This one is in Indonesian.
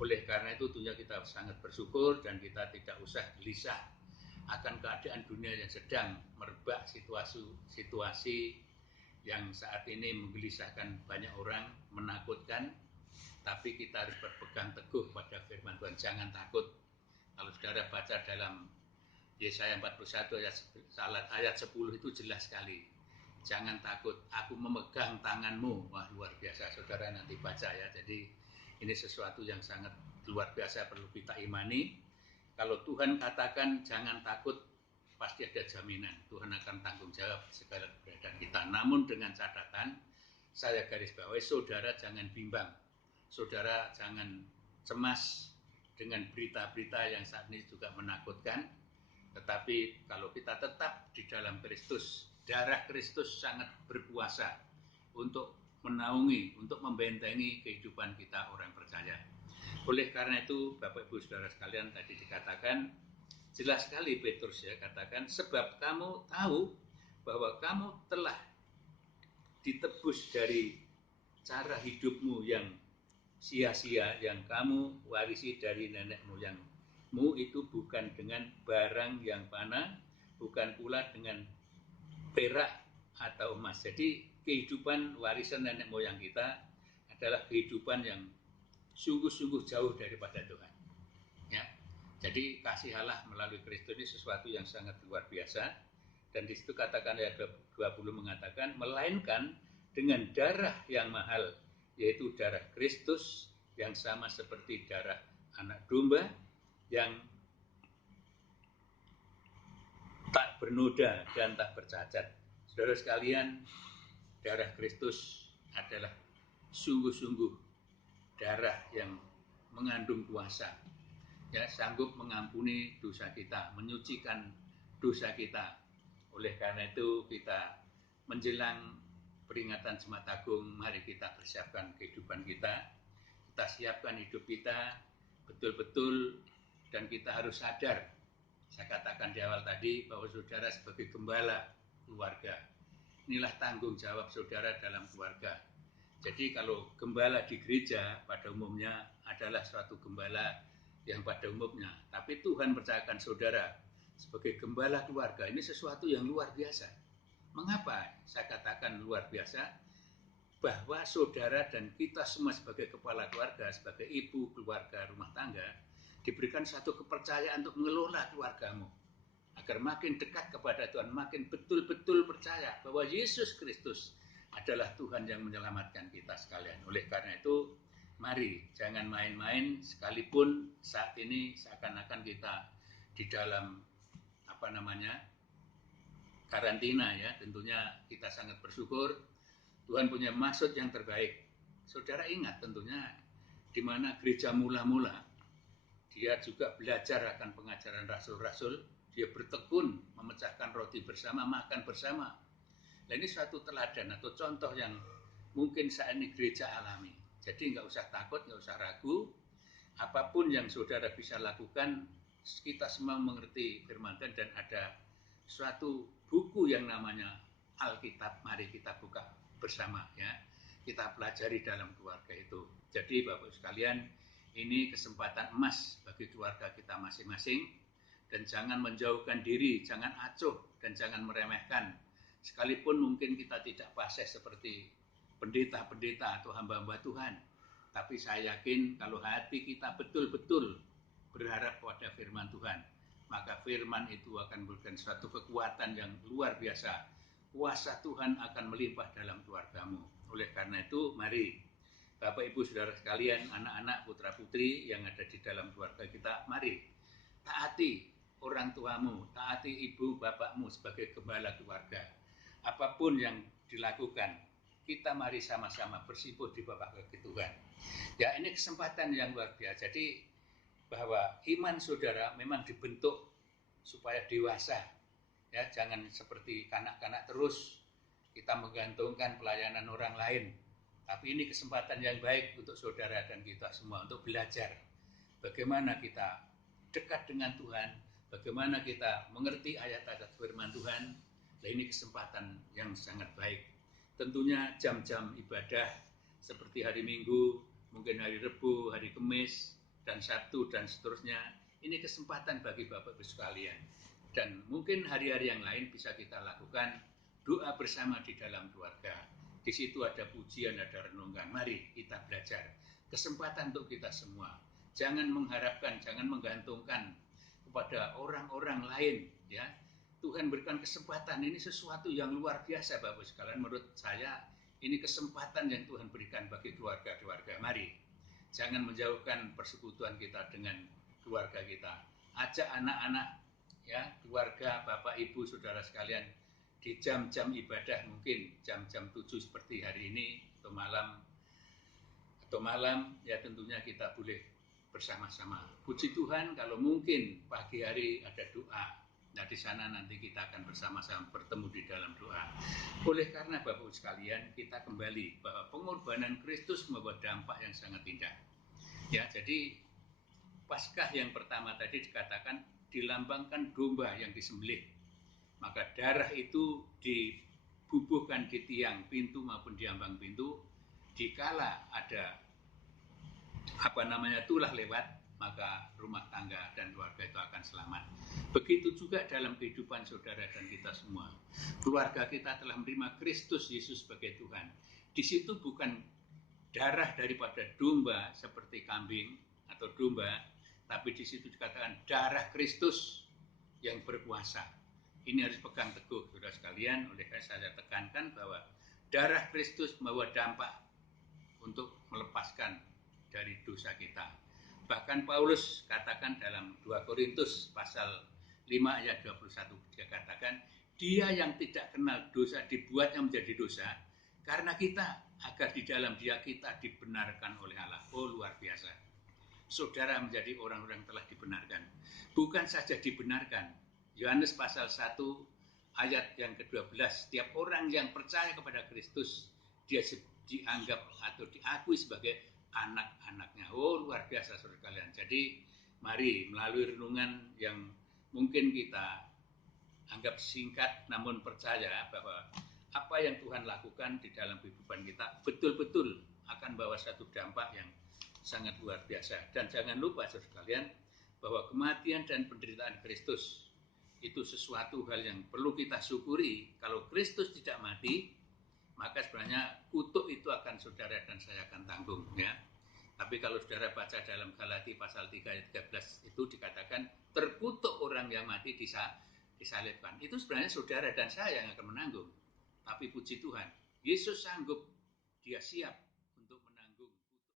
Oleh karena itu tentunya kita sangat bersyukur dan kita tidak usah gelisah akan keadaan dunia yang sedang merebak, situasi yang saat ini menggelisahkan banyak orang, menakutkan. Tapi kita harus berpegang teguh pada firman Tuhan, jangan takut. Kalau saudara baca dalam Yesaya 41 ayat 10 itu jelas sekali. Jangan takut, aku memegang tanganmu. Wah, luar biasa, saudara nanti baca ya. Jadi ini sesuatu yang sangat luar biasa, perlu kita imani. Kalau Tuhan katakan jangan takut, pasti ada jaminan Tuhan akan tanggung jawab segala keberadaan kita. Namun dengan catatan, saya garis bawahi, saudara jangan bimbang, saudara jangan cemas dengan berita-berita yang saat ini juga menakutkan. Tetapi kalau kita tetap di dalam Kristus, darah Kristus sangat berkuasa untuk menaungi, untuk membentengi kehidupan kita orang percaya. Oleh karena itu, Bapak Ibu Saudara sekalian, tadi dikatakan, jelas sekali Petrus ya katakan, sebab kamu tahu bahwa kamu telah ditebus dari cara hidupmu yang sia-sia, yang kamu warisi dari nenek moyangmu, itu bukan dengan barang yang fana, bukan pula dengan perak atau emas. Jadi kehidupan warisan nenek moyang kita adalah kehidupan yang sungguh-sungguh jauh daripada Tuhan. Ya. Jadi kasih Allah melalui Kristus ini sesuatu yang sangat luar biasa. Dan di situ katakan ayat 20 mengatakan, melainkan dengan darah yang mahal, yaitu darah Kristus yang sama seperti darah anak domba yang tak bernoda dan tak bercacat. Saudara sekalian, darah Kristus adalah sungguh-sungguh darah yang mengandung kuasa, ya, sanggup mengampuni dosa kita, menyucikan dosa kita. Oleh karena itu kita menjelang peringatan Jumat Agung, mari kita persiapkan kehidupan kita siapkan hidup kita betul-betul, dan kita harus sadar, saya katakan di awal tadi, bahwa saudara sebagai gembala keluarga, inilah tanggung jawab saudara dalam keluarga. Jadi kalau gembala di gereja pada umumnya adalah suatu gembala yang pada umumnya, tapi Tuhan percayakan saudara sebagai gembala keluarga, ini sesuatu yang luar biasa. Mengapa saya katakan luar biasa? Bahwa saudara dan kita semua sebagai kepala keluarga, sebagai ibu keluarga rumah tangga, diberikan satu kepercayaan untuk mengelola keluargamu, agar makin dekat kepada Tuhan, makin betul-betul percaya bahwa Yesus Kristus adalah Tuhan yang menyelamatkan kita sekalian. Oleh karena itu, mari jangan main-main, sekalipun saat ini seakan-akan kita di dalam karantina ya. Tentunya kita sangat bersyukur, Tuhan punya maksud yang terbaik. Saudara ingat tentunya di mana gereja mula-mula, dia juga belajar akan pengajaran rasul-rasul, dia bertekun memecahkan roti bersama, makan bersama. Nah, ini suatu teladan atau contoh yang mungkin saat ini gereja alami. Jadi nggak usah takut, nggak usah ragu. Apapun yang saudara bisa lakukan, kita semua mengerti firman Tuhan dan ada suatu buku yang namanya Alkitab. Mari kita buka bersama ya. Kita pelajari dalam keluarga itu. Jadi Bapak sekalian, ini kesempatan emas bagi keluarga kita masing-masing, dan jangan menjauhkan diri, jangan acuh dan jangan meremehkan. Sekalipun mungkin kita tidak fasih seperti pendeta-pendeta atau hamba-hamba Tuhan, tapi saya yakin kalau hati kita betul-betul berharap pada firman Tuhan, maka firman itu akan memberikan suatu kekuatan yang luar biasa. Kuasa Tuhan akan melimpah dalam keluargamu. Oleh karena itu, mari Bapak Ibu Saudara sekalian, anak-anak, putra-putri yang ada di dalam keluarga kita, mari taati orang tuamu, taati ibu bapakmu sebagai gembala keluarga. Apapun yang dilakukan, kita mari sama-sama bersimpuh di bawah kaki Tuhan. Ya, ini kesempatan yang luar biasa. Jadi bahwa iman saudara memang dibentuk supaya dewasa. Ya, jangan seperti kanak-kanak terus kita menggantungkan pelayanan orang lain. Tapi ini kesempatan yang baik untuk saudara dan kita semua untuk belajar bagaimana kita dekat dengan Tuhan, bagaimana kita mengerti ayat-ayat firman Tuhan. Nah, ini kesempatan yang sangat baik. Tentunya jam-jam ibadah seperti hari Minggu, mungkin hari Rebu, hari Kamis, dan Sabtu dan seterusnya. Ini kesempatan bagi Bapak Ibu sekalian. Dan mungkin hari-hari yang lain bisa kita lakukan doa bersama di dalam keluarga. Di situ ada pujian, ada renungan. Mari kita belajar. Kesempatan untuk kita semua. Jangan mengharapkan, jangan menggantungkan kepada orang-orang lain. Ya, Tuhan berikan kesempatan. Ini sesuatu yang luar biasa, Bapak sekalian. Menurut saya, ini kesempatan yang Tuhan berikan bagi keluarga-keluarga. Mari, jangan menjauhkan persekutuan kita dengan keluarga kita. Ajak anak-anak, ya, keluarga, Bapak, Ibu, saudara sekalian, di jam-jam ibadah, mungkin jam-jam 7 seperti hari ini, atau malam, ya tentunya kita boleh bersama-sama. Puji Tuhan, kalau mungkin pagi hari ada doa. Nah, di sana nanti kita akan bersama-sama bertemu di dalam doa. Oleh karena Bapak Ibu sekalian, kita kembali bahwa pengorbanan Kristus membawa dampak yang sangat indah. Ya, jadi Paskah yang pertama tadi dikatakan dilambangkan domba yang disembelih. Maka darah itu dibubuhkan di tiang pintu maupun di ambang pintu. Dikala ada tulah lewat, maka rumah tangga dan keluarga itu akan selamat. Begitu juga dalam kehidupan saudara dan kita semua. Keluarga kita telah menerima Kristus Yesus sebagai Tuhan. Di situ bukan darah daripada domba seperti kambing atau domba, tapi di situ dikatakan darah Kristus yang berkuasa. Ini harus pegang teguh, saudara sekalian. Oleh karena saya tekankan bahwa darah Kristus membawa dampak untuk melepaskan dari dosa kita. Bahkan Paulus katakan dalam 2 Korintus pasal 5 ayat 21, dia katakan, dia yang tidak kenal dosa dibuatnya menjadi dosa karena kita, agar di dalam dia kita dibenarkan oleh Allah. Oh, luar biasa. Saudara menjadi orang-orang yang telah dibenarkan. Bukan saja dibenarkan. Yohanes pasal 1 ayat yang ke-12, setiap orang yang percaya kepada Kristus, dia dianggap atau diakui sebagai anak-anaknya. Oh, luar biasa saudara kalian. Jadi mari melalui renungan yang mungkin kita anggap singkat namun percaya bahwa apa yang Tuhan lakukan di dalam kehidupan kita betul-betul akan bawa satu dampak yang sangat luar biasa. Dan jangan lupa saudara sekalian bahwa kematian dan penderitaan Kristus itu sesuatu hal yang perlu kita syukuri. Kalau Kristus tidak mati, maka sebenarnya kutuk itu akan saudara dan saya akan tanggung, ya. Tapi kalau saudara baca dalam Galati pasal 3 ayat 13 itu dikatakan terkutuk orang yang mati disalibkan. Itu sebenarnya saudara dan saya yang akan menanggung. Tapi puji Tuhan, Yesus sanggup, dia siap